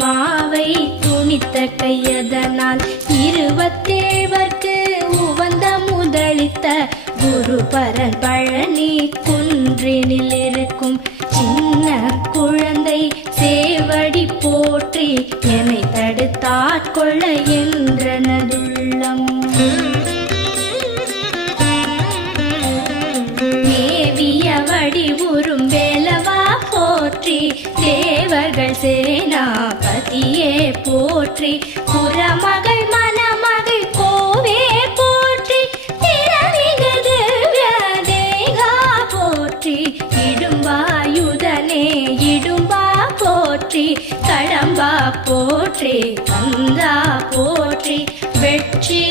மாவை துணித்த கையதனால் இருவத்தேவர்க்கு உவந்த முதலித்த குருபரன் பழனி குன்றினில் இருக்கும் சின்ன குழந்தை சேவடி போற்றி என்னை தடுத்தாட்கொள்ள என்றனதுள்ளம். மேவிய வடிவுறும் வேலவா போற்றி தேவர்கள் சேனாபதியே போற்றி புறமகள் மணமகள் கோவே போற்றி திறமிகு திவ்ய தேகா போற்றி இடும்பாயுதனே இடும்பா போற்றி கடம்பா போற்றி கந்தா போற்றி வெற்றி